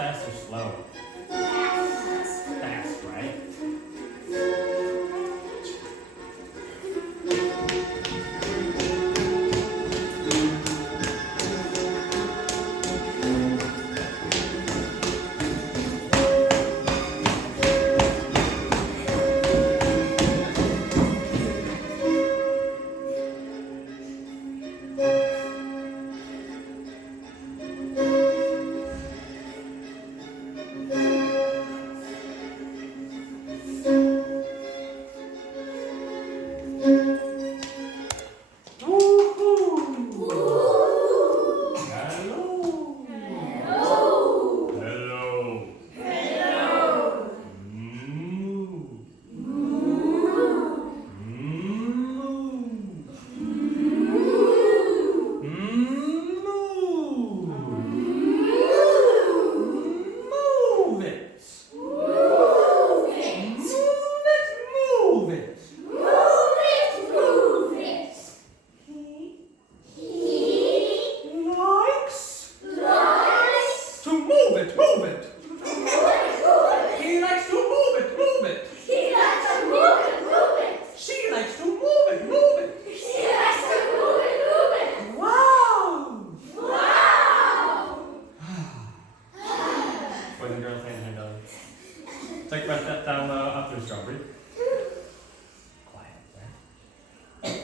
fast or slow? Fast, right? Take my step down up to the strawberry. Quiet there.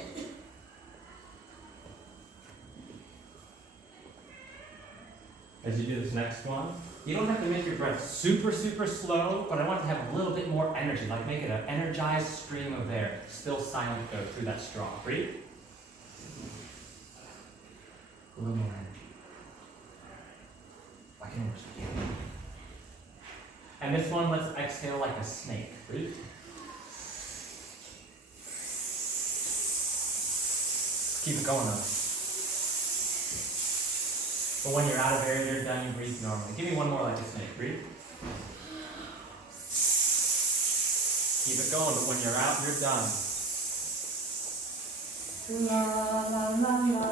As you do this next one, you don't have to make your breath super, super slow, but I want to have a little bit more energy, like make it an energized stream of air. Still silent though through that straw. Breathe. A little more energy. Like an energy. And this one, let's exhale like a snake. Breathe. Keep it going though. But when you're out of air, you're done, you breathe normally. Give me one more like a snake. Breathe. Keep it going, but when you're out, you're done. La la la la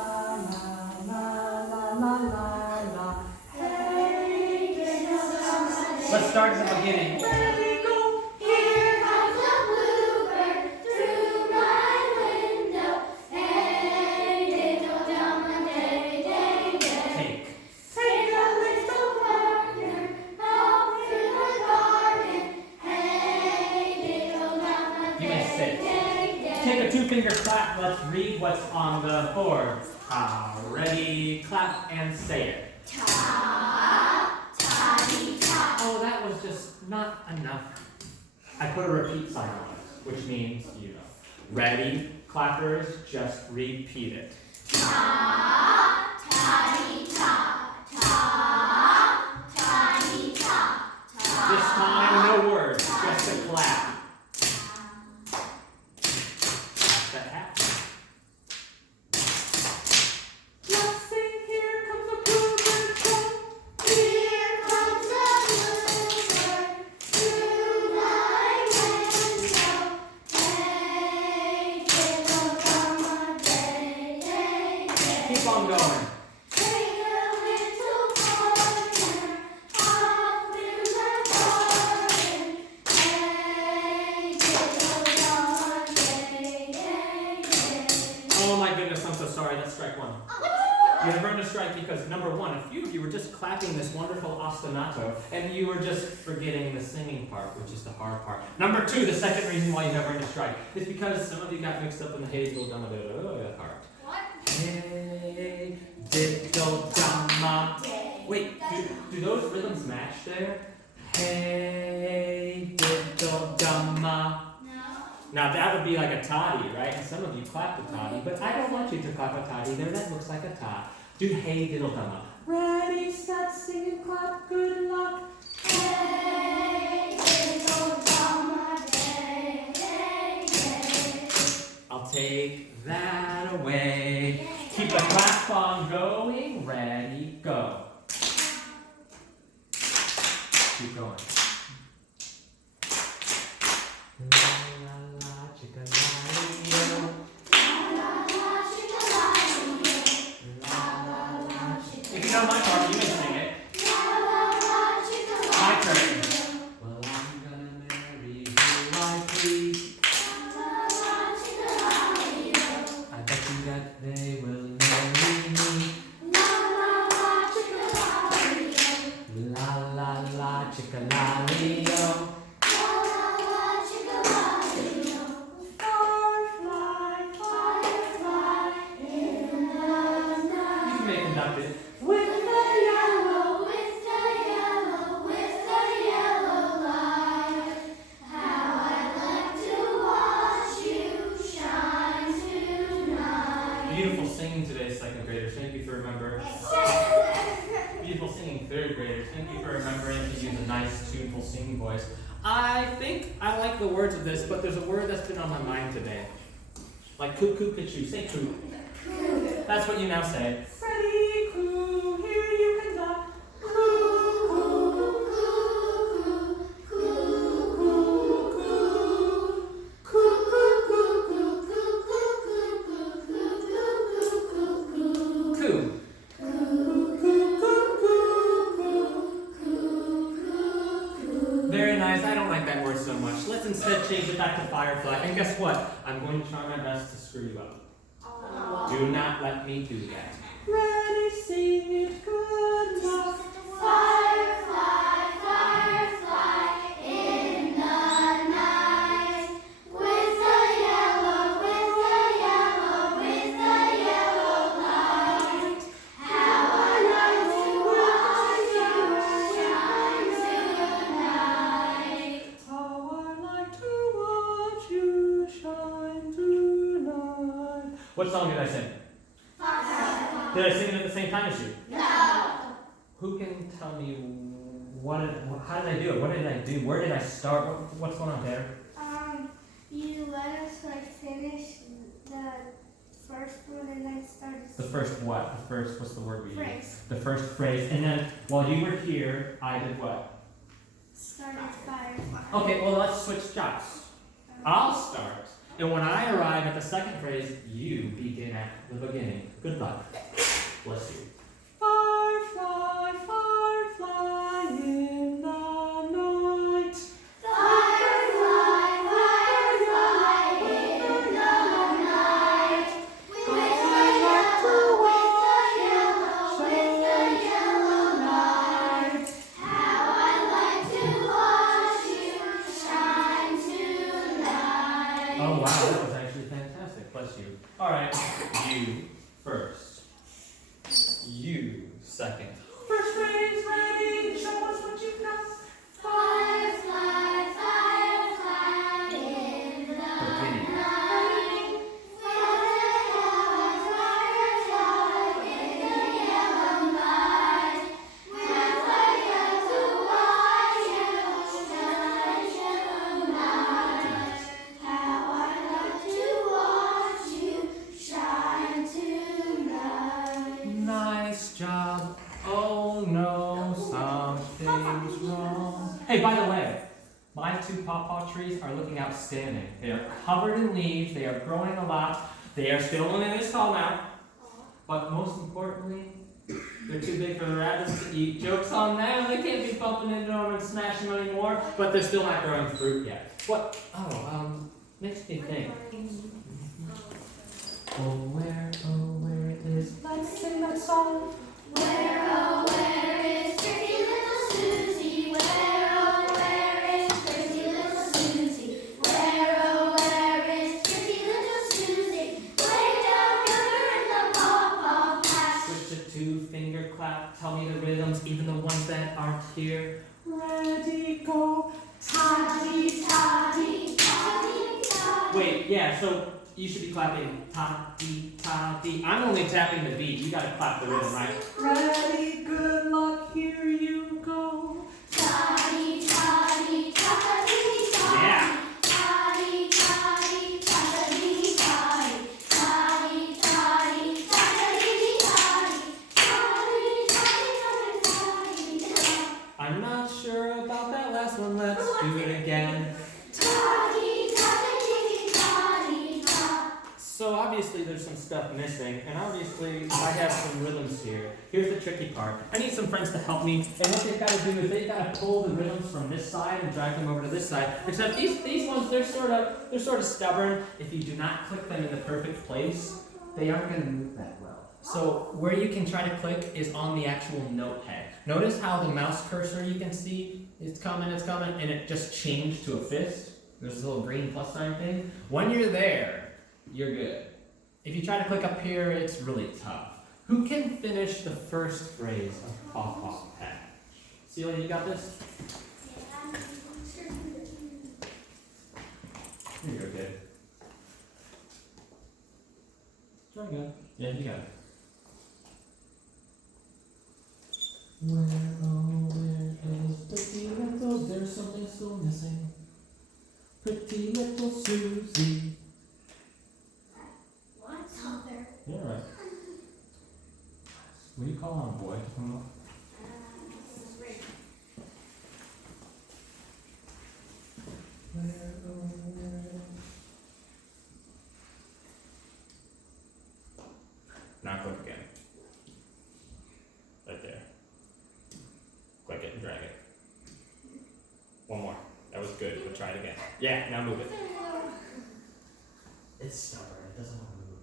la la la la la. Let's start at the beginning. Ready, go. Here comes a bluebird through my window. Hey, little dumb day, day, day. Take a little partner out to the garden. Hey, little dumb You may sit. day. Take a two-finger clap. Let's read what's on the board. Ready, clap, and say it. Oh, that was just not enough. I put a repeat sign on it, which means, you know. Ready, clappers, just repeat it. Ta, taddy, ta, ta, taddy, ta, ta. This time, no words, just a clap. That happened. Let's sing, here comes a bluebird song. Here comes a bluebird through my window. Hey, little drummer, day, day, day. Keep on going. Take a little partner out in the garden. Hey, little drummer, day, day, day. Oh my goodness, I'm so sorry. That's strike one. You have earned a strike because, number one, a few of you were just clapping this wonderful ostinato, and you were just forgetting the singing part, which is the hard part. Number two, the second reason why you have earned a strike is because some of you got mixed up in the hey, diddle, dumma, diddle, part. What? Hey, diddle, dumma. Wait, do those rhythms match there? Hey, diddle, dumma. No. Now that would be like a toddy, right? And some of you clap the toddy, but I don't want you to clap a toddy there. That looks like a ta. Do hey diddle dumma. Ready, set, sing, and clap. Good luck. Hey, little drummer, day, day, day. I'll take that away. Keep the clap on going. Ready, go. Keep going. La la la, chicka-la-dee-yo. If you know my part, you can sing it. singing third graders. Thank you for remembering to use a nice, tuneful singing voice. I think I like the words of this, but there's a word that's been on my mind today. Like cuckoo, cuckoo. Say coo. That's what you now say. Freddie, coo, here you can duck. Very nice. I don't like that word so much. Let's instead change it back to firefly. And guess what? I'm going to try my best to screw you up. Do not let me do that. Ready, sing it, good luck. Firefly, firefly in the night, with the yellow light. How I like to watch you shine tonight. How I like to watch you shine tonight. What song did I sing? Did I sing it at the same time as you? No. Who can tell me how did I do it? What did I do? Where did I start? What's going on there? You let us finish the first one and then start The first what? The first, what's the word we use? phrase. The first phrase. And then while you were here, I did what? Started firefly. Okay, well let's switch jobs. I'll start. And when I arrive at the second phrase, you begin at the beginning. Good luck. Bless you. Firefly, firefly in the night. Firefly, firefly in the night, with the yellow light. How I like to watch you shine tonight. Oh wow, that was actually fantastic. Bless you. All right, you first. You second. First phrase ready. Show us what you've got. Firefly, firefly in the Beginning. night, with the yellow light. With the yellow watch you shine tonight. How I like to watch you shine tonight. Nice job. Oh no, something's wrong. Hey, by the way, my two pawpaw trees are looking outstanding. They are covered in leaves. They are growing a lot. They are still only this tall now. But most importantly, they're too big for the rabbits to eat. Joke's on them. They can't be bumping into them and smashing them anymore. But they're still not growing fruit yet. What? Oh, makes me think. Oh, where it is. Let's sing that song. Where, oh, where is pretty little Susie? Where, oh, where is pretty little Susie? Where, oh, where is pretty little Susie? Way down yonder in the pawpaw patch. Switch a two-finger clap. Tell me the rhythms, even the ones that aren't here. Ready, go. Toddy, toddy, toddy, toddy. Wait, yeah, so you should be clapping ta-dee, ta-dee. I'm only tapping the beat. You gotta clap the rhythm, right? Ready, good luck, here you go. Toddy, toddy, toddy, toddy. Yeah. Toddy, toddy, toddy, toddy. Toddy, toddy, toddy, toddy. Toddy, toddy, toddy, toddy. I'm not sure about that last one. Let's do it again. Toddy, toddy, toddy, toddy. So obviously there's some stuff missing, and obviously I have some rhythms here. Here's the tricky part. I need some friends to help me, and what they've got to do is they've got to pull the rhythms from this side and drag them over to this side. Except these ones, they're sort of stubborn. If you do not click them in the perfect place, they aren't going to move that well. So where you can try to click is on the actual note head. Notice how the mouse cursor you can see, it's coming, and it just changed to a fist. There's this little green plus sign thing. When you're there, you're good. If you try to click up here, it's really tough. Who can finish the first phrase of Pawpaw Patch? Celia, you got this? Here you go, kid. Try again. Yeah, you got it. Where pretty little Susie. What's other? You're right. What do you call on a boy to come up? Now click again. Right there. Click it and drag it. One more. That was good, but try it again. Yeah, now move it. It's stubborn, it doesn't want to move.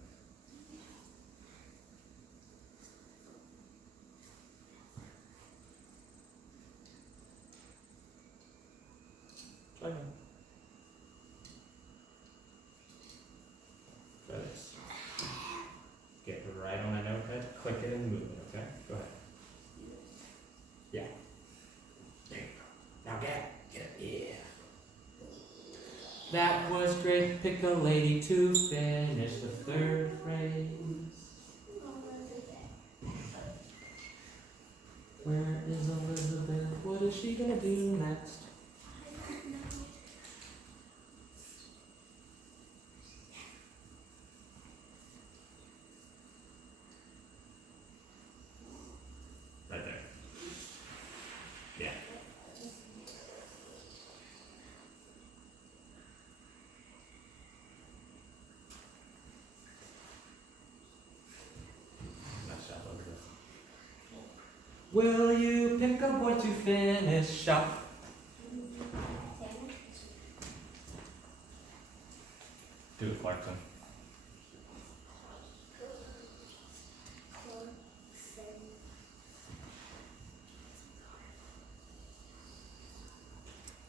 Try again. Try this. Get right on that notepad, click it and move it, okay? Go ahead. Yeah. There you go. Now get it. Yeah. That was great. Pick a lady to finish the third phrase. Where is Elizabeth? What is she gonna do next? Right there. Yeah. Nice job, Elizabeth. Will you pick a boy to finish up? Do it, Clarkson.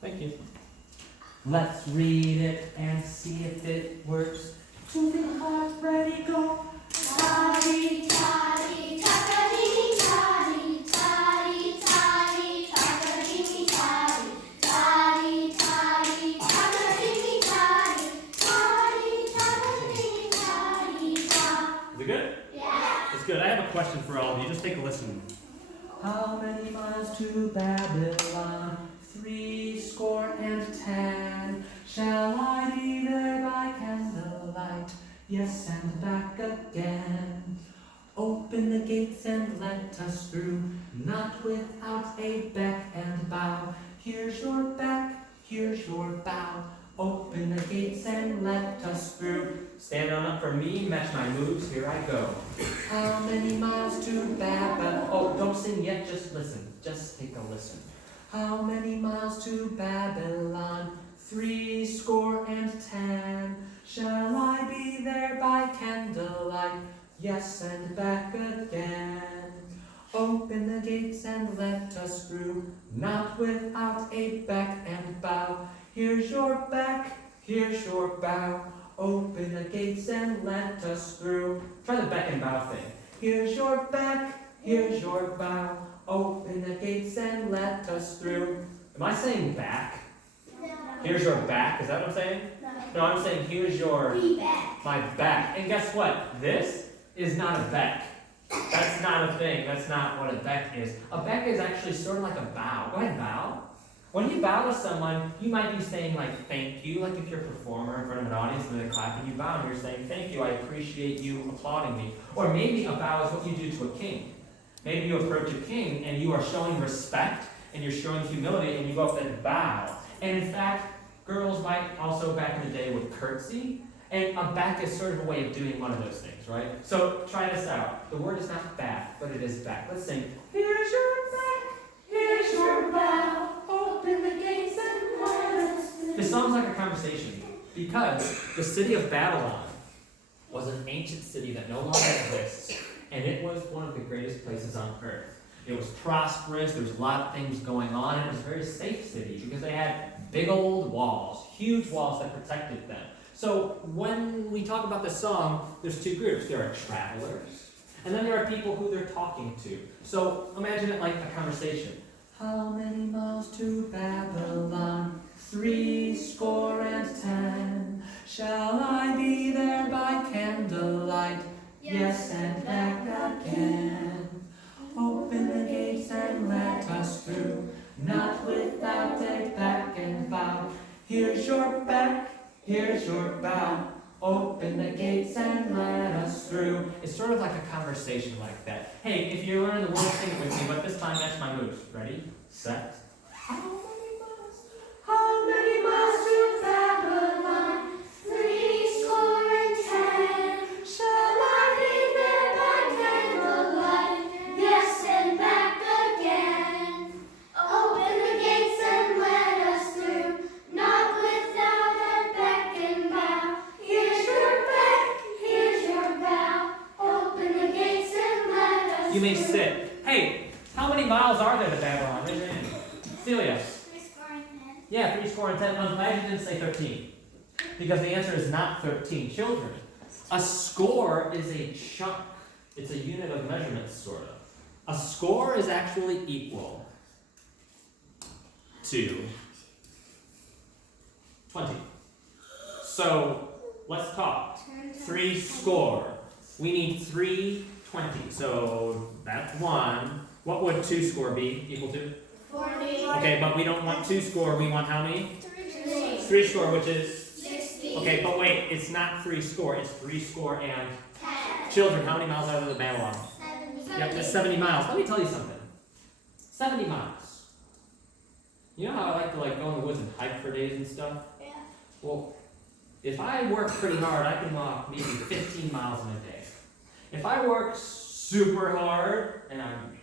Thank you. Let's read it and see if it works. To the heart, ready, go. Toddy, toddy, tacka, dee, toddy, toddy, toddy, tacka, dee, toddy, toddy, toddy, tacka, dee, toddy, toddy, tacka, dee, toddy, toddy. Is it good? Yeah. It's good. I have a question for all of you. Just take a listen. How many miles to Babylon? 70. Shall I be there by candlelight? Yes, and back again. Open the gates and let us through, not without a beck and bow. Here's your beck, here's your bow. Open the gates and let us through. Stand on up for me, match my moves, here I go. How many miles to Babylon? Oh, don't sing yet, just listen. Just take a listen. How many miles to Babylon? 70. Shall I be there by candlelight? Yes, and back again. Open the gates and let us through, not without a beck and bow. Here's your beck, here's your bow. Open the gates and let us through. Try the beck and bow thing. Here's your beck, here's your bow. Open the gates and let us through. Am I saying back? Here's your back, is that what I'm saying? No, I'm saying here's your, Be back. my back. And guess what? This is not a beck. That's not a thing. That's not what a beck is. A beck is actually sort of like a bow. Go ahead and bow. When you bow to someone, you might be saying like thank you, like if you're a performer in front of an audience and they're clapping, you bow and you're saying thank you, I appreciate you applauding me. Or maybe a bow is what you do to a king. Maybe you approach a king and you are showing respect and you're showing humility and you go up and bow. And in fact, girls might also back in the day would curtsy. And a back is sort of a way of doing one of those things, right? So try this out. The word is not back, but it is back. Let's sing. Here's your back, here's your bow. Open the gates and let us through. This song's like a conversation because the city of Babylon was an ancient city that no longer exists, and it was one of the greatest places on earth. It was prosperous, there was a lot of things going on, and it was a very safe city because they had big old walls, huge walls that protected them. So when we talk about this song, there's two groups. There are travelers, and then there are people who they're talking to. So imagine it like a conversation. How many miles to Babylon? 70. Shall I be there by candlelight? Yes, and back again. Open the gates and let us through, not without a beck and bow. Here's your beck, bow. Open the gates and let us through. It's sort of like a conversation like that. Hey, if you learn the word, sing it with me, but this time match my moves. Ready? Set. How many miles to Babylon? 70 Shall I be there by candlelight? Yes, and back again. Open the gates and let us through, not without a beck and bow. Here's your beck, here's your bow. Open the gates and let us You may through. sit. Hey, how many miles are there to Babylon? Raise your hand. Celia. 10. Yeah, 10. I'm glad you didn't say 13. Because the answer is not 13. Children, a score is a chunk. It's a unit of measurement, sort of. A score is actually equal to 20. So, let's talk. 3 score. We need 320. So, that's 1. What would 2 score be equal to? 40. Okay, but we don't want 2 score. We want how many? 3. 3 score, which is? 60. Okay, but wait, it's not 3 score, it's 3 score and 10. children. How many miles are there to Babylon? 70. Yep, that's 70 miles. Let me tell you something. 70 miles. You know how I like to go in the woods and hike for days and stuff? Yeah. Well, if I work pretty hard, I can walk maybe 15 miles in a day. If I work super hard and I'm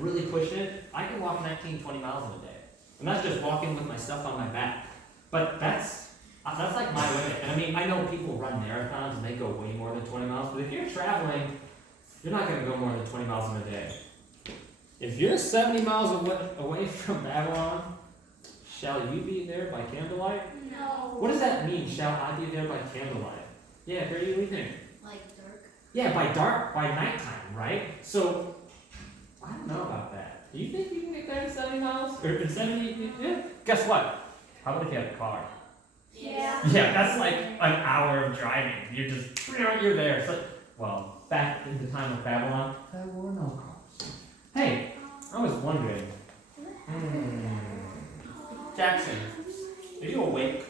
really pushing it, I can walk 19, 20 miles in a day. And that's just walking with my stuff on my back. But that's like my limit. And I mean, I know people run marathons and they go way more than 20 miles, but if you're traveling, you're not going to go more than 20 miles in a day. If you're 70 miles away from Babylon, shall you be there by candlelight? No. What does that mean, shall I be there by candlelight? Yeah, Brady, what do you think? Like dark. Yeah, by dark, by nighttime, right? So, I don't know about that. Do you think you can get there in 70 miles? Or in 70? Yeah. Guess what? How about if you have a car? Yeah. Yeah, that's like an hour of driving. You're there. So, well, back in the time of Babylon, there were no cars. Hey, I was wondering. Jackson, are you awake?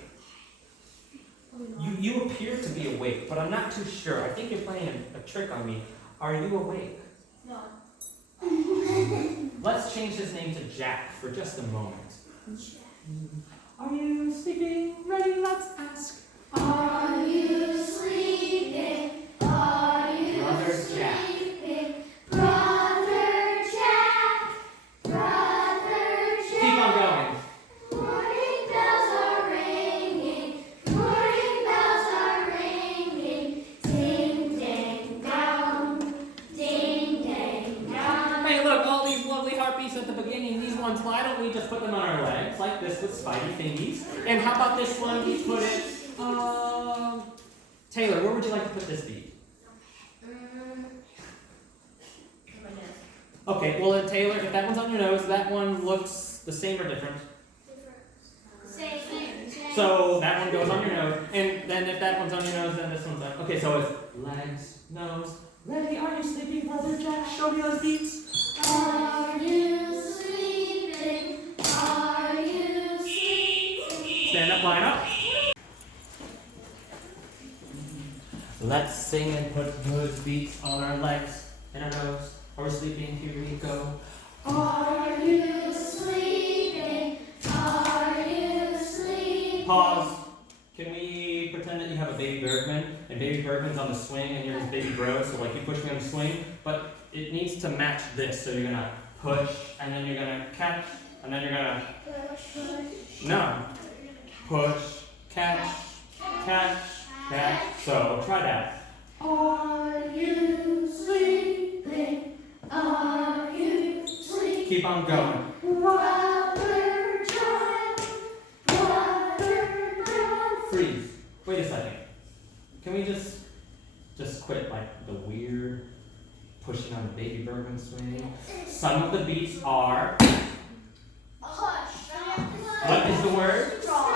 You appear to be awake, but I'm not too sure. I think you're playing a trick on me. Are you awake? No. Let's change his name to Jack for just a moment. Are you sleeping? Ready? Let's ask. Are you sleeping? Are you Brother Jack. sleeping? Brother Jack. Brother Jack. Keep on going. Morning bells are ringing. Morning bells are ringing. Ding, ding, dong. Ding, ding, dong. Hey, look, all these lovely heartbeats at the beginning. These ones, why don't we just put them on our legs like this with spidey thingies? And how about this one? We put it. Taylor, where would you like to put this beat? Okay, well then Taylor, if that one's on your nose, that one looks the same or different. Same. So that one goes on your nose, and then if that one's on your nose, then this one's on. Okay, so it's legs, nose. Ready? Are you sleeping, Brother Jack? Show me those beats. Are you sleeping? Are you sleeping? Stand up, line up. Let's sing and put those beats on our legs and our nose. Are we sleeping? Here we go. Are you sleeping? Are you sleeping? Pause. Can we pretend that you have a baby Bergman and baby Bergman's on the swing and you're his baby bro, so like you push me on the swing, but it needs to match this. So you're gonna push and then you're gonna catch and then you're gonna no. Push, catch, catch, catch. So try that. Are you sleeping? Are you sleeping? Keep on going. Brother John, Brother John. Freeze. Wait a second. Can we just quit like the weird pushing on the baby Bergman swing? Some of the beats are. Hush. What is the word? Strong.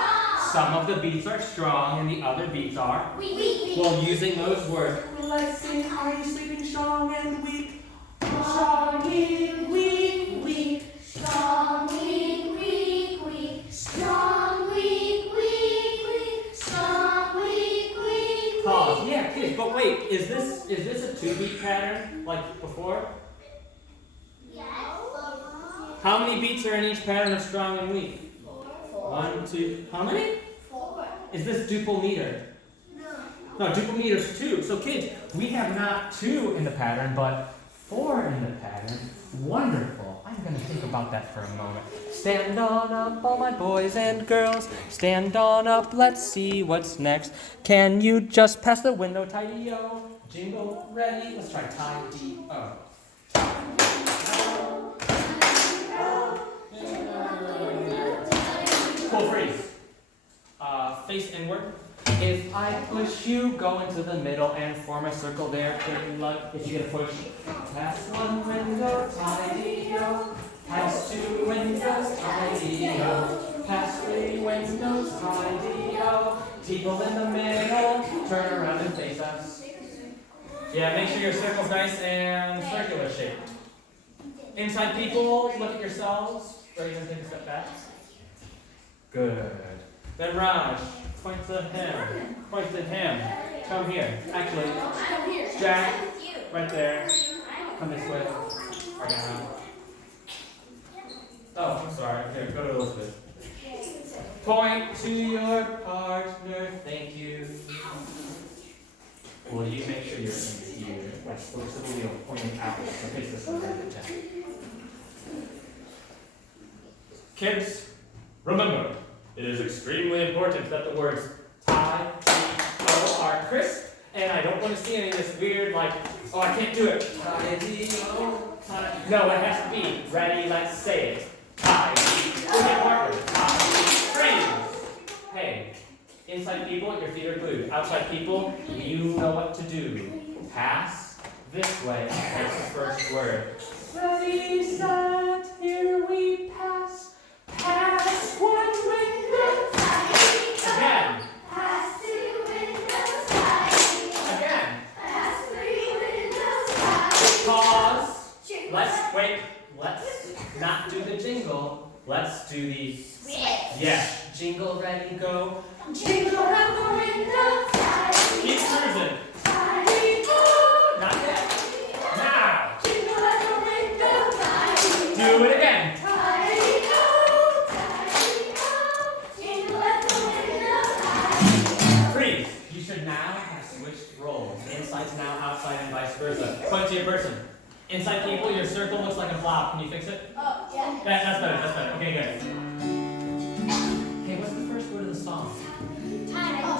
Some of the beats are strong and the other beats are. Weak. Well, using those words. Let's sing. Are you sleeping strong and weak? Are you weak, weak? Strong, weak, weak, weak. Strong, weak, weak, weak. Strong, weak, 2-beat pattern like before? Yes. How many beats are in each pattern of strong and weak? 1, 2. How many? 4. Is this duple meter? No, duple meter is 2. So kids, we have not 2 in the pattern, but 4 in the pattern. Wonderful. I'm going to think about that for a moment. Stand on up, all my boys and girls. Stand on up, let's see what's next. Can you just pass the window, tidy-o? Jingle, ready? Let's try tidy-o. Full freeze. Face inward. If I push you, go into the middle and form a circle there. Good luck if you get a push. Pass one window, tidy-o. Pass 2 windows, tidy-o. Pass 3 windows, tidy-o. People in the middle, turn around and face us. Yeah, make sure your circle's nice and circular shape. Inside people, look at yourselves, or even take a step back. Good. Then Raj, point to him. Point to him. Come here. Actually, Jack, right there. Come this way. Right now. Oh, I'm sorry. Here, go to Elizabeth. Point to your partner. Thank you. Will you make sure you're in here? That's the wheel pointing out. So face this way. Kids, remember, it is extremely important that the words tie, o are crisp, and I don't want to see any of this weird, like, oh, I can't do it. Tie-o, tie. No, it has to be ready, let's say it. Tie, freeze. Hey, inside people, your feet are glued. Outside people, you know what to do. Pass this way. That's the first word. Ready, set, here we pass. Pass 1 window, tidy. Again. Pass 2 windows, tidy. Again. Pass 3 windows, tidy. Pause. Let's not do the jingle. Let's do the Switch. yes. Jingle, ready, go. Jingle out the window, tidy. Keep cruising. Tidy. Not yet. Now. Jingle out the window, tidy. Do it again. Freeze. You should now have switched roles. Inside's now outside and vice versa. Point to your person. Inside people, your circle looks like a blob. Can you fix it? Oh, yeah. That's better. That's better. Okay, good. Hey, what's the first word of the song?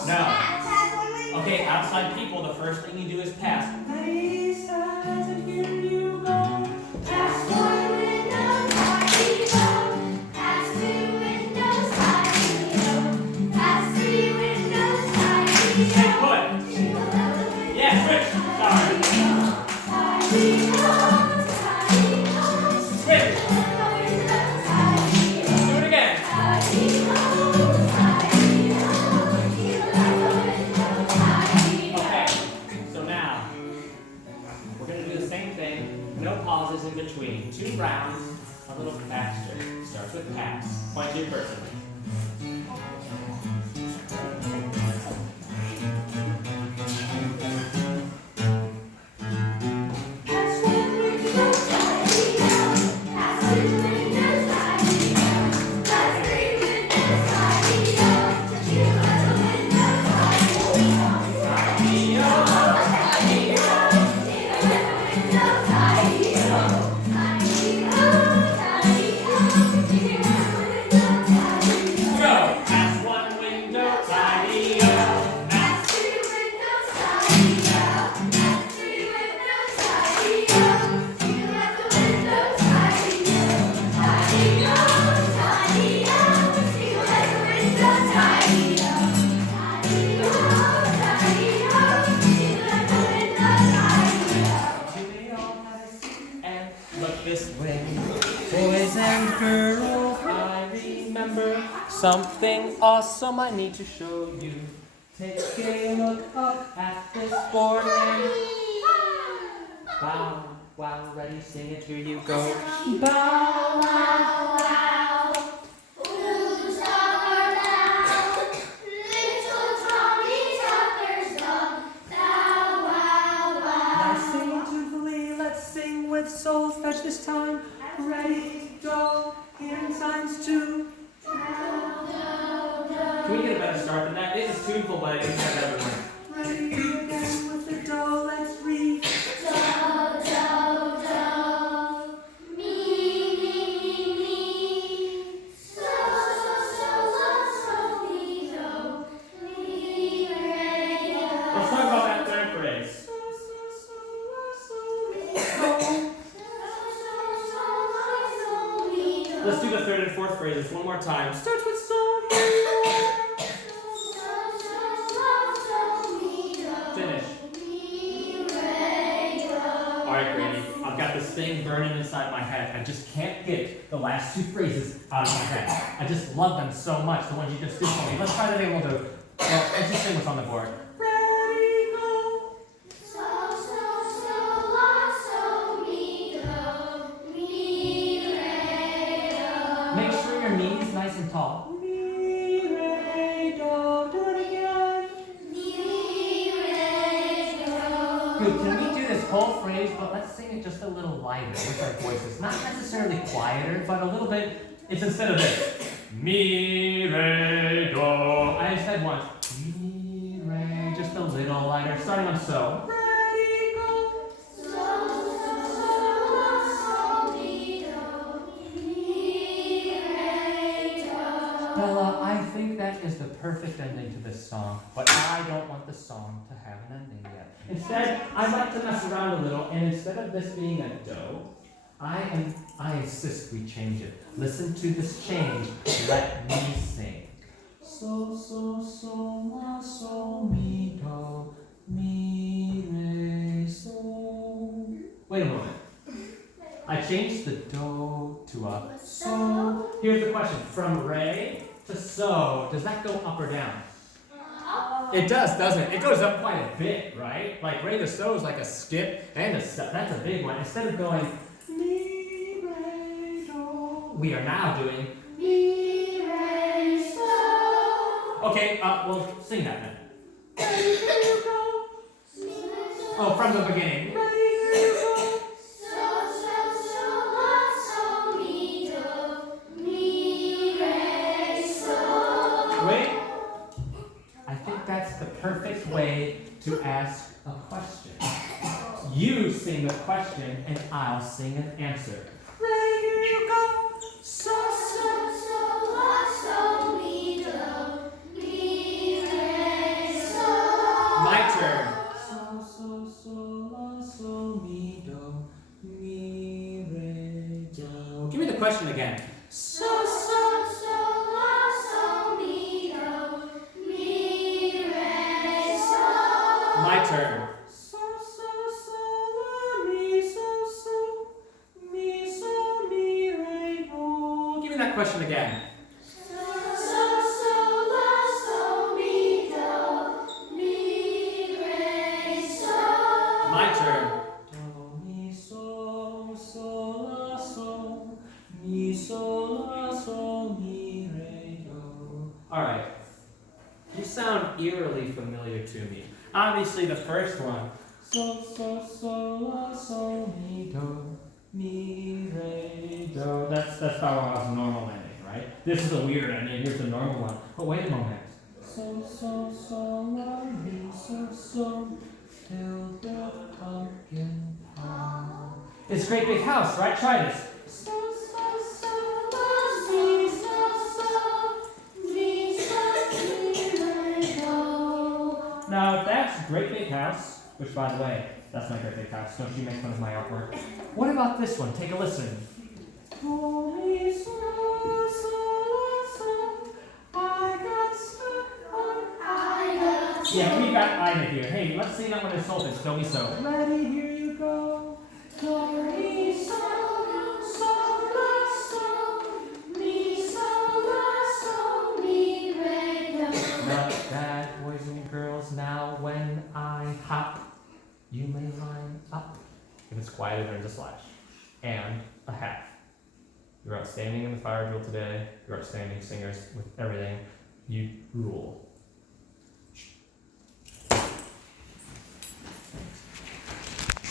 No. Okay, outside people, the first thing you do is pass. Nice as and here you go. Pass 1 window, tidy go. Pass 2 windows, tidy go. Pass 3 windows, tidy Stay go. put. Jingle out the window, Yeah, switch. Sorry. tidy go. Tidy go. Switch. Jingle out the window, tidy go. Do it again. Tidy go. Tidy go. Jingle out the window, tidy go. Okay. So now we're gonna do the same thing. No pauses in between. 2 rounds. A little faster. Starts with pass. Point to your person. Pass 1 window, tidy go. Pass 2 windows, tidy go. Pass 3 windows, tidy go. Jingle out the window, tidy go. Tidy go, tidy go. Jingle out the window, tidy go. Tidy go, tidy go. Jingle out the window, tidy go. Go. Pass 1 window. Tidy up. Pass 2 windows, tidy go. Pass 3 windows, tidy go. Jingle out the window, tidy go. Tidy go, tidy go. Jingle out the window, tidy go. Tidy go, tidy go. Jingle out the window, tidy go. Do they all have a seat? And look this way. Boys and girls, I remember something awesome I need to show you. Take a look up at this board and bow, wow, ready, sing it, here you go. Bow, Wow, wow. Who's our bow? Little Tommy Tucker's dog. Bow, wow, wow. now sing do, hearing signs too. Do, do, do. Can we get a better start than that? It is tuneful, but I didn't have everyone. Ready again with the do, let's read. Do, do, do. Mi, mi, mi. So, mi, do. Mi, re, do. Let's talk about that third phrase. Let's do the third and fourth phrases one more time. Starts with so. Finish. Alright, Grady. I've got this thing burning inside my head. I just can't get the last two phrases out of my head. I just love them so much, the ones you just did for me. Let's try that again. We'll do. Well, let's just sing what's on the board. Ready, go. Make sure your knee is nice and tall. Mi, re, do. Do it again. Good. Can we do this whole phrase, but let's sing it just a little lighter with our voices. Not necessarily quieter, but a little bit. It's instead of this. Mi, re, do. I instead want mi, re, just a little lighter, starting on so. Ready, go. Bella, I think that is the perfect ending to this song, but I don't want the song to have an ending yet. Instead, I'd like to mess around a little, and instead of this being a do, I insist we change it. Listen to this change. Let me sing. So, la, so, mi, do, mi, re, so. Wait a moment. I changed the do to a so. Here's the question. From re to so, does that go up or down? It does, doesn't it? It goes up quite a bit, right? Like re to so is like a skip and a step. That's a big one. Instead of going mi, re, do, we are now doing Mi, re, so. Okay, we'll sing that then. Oh, from the beginning. Wait. I think that's the perfect way to ask a question. You sing a question and I'll sing an answer. Ready, here you go. So, La, so, mi, do, mi, re, so. my turn. So, la, so, mi, do, mi, re, do. Give me the question again. So, La, so, mi, do, mi, re, so. my turn. Give me that question again. La, so, mi, do, mi, re, so. My turn. Do, mi, so, la, so, mi, la, so, mi, re, do. All right. You sound eerily familiar to me. Obviously, the first one. So, la, so, mi, do, mi, re, do. That's our normal ending, right? This is a weird ending. Here's the normal one. But wait a moment. So, la, mi, so, till the pumpkin pie. It's a great big house, right? Try this. Now, if that's great big house, which by the way, that's my great big house. Don't you make fun of my artwork. What about this one? Take a listen. Yeah, we got Ida here. Hey, let's sing that one in solfege. Do, mi, so. Ready, here you go. Do, mi, so, La, so, mi, re, do. Not bad, boys and girls. Now when I hop, you may line up. If it's quieter, there's a slash. And a half. You're outstanding in the fire drill today. You're outstanding singers with everything. You rule.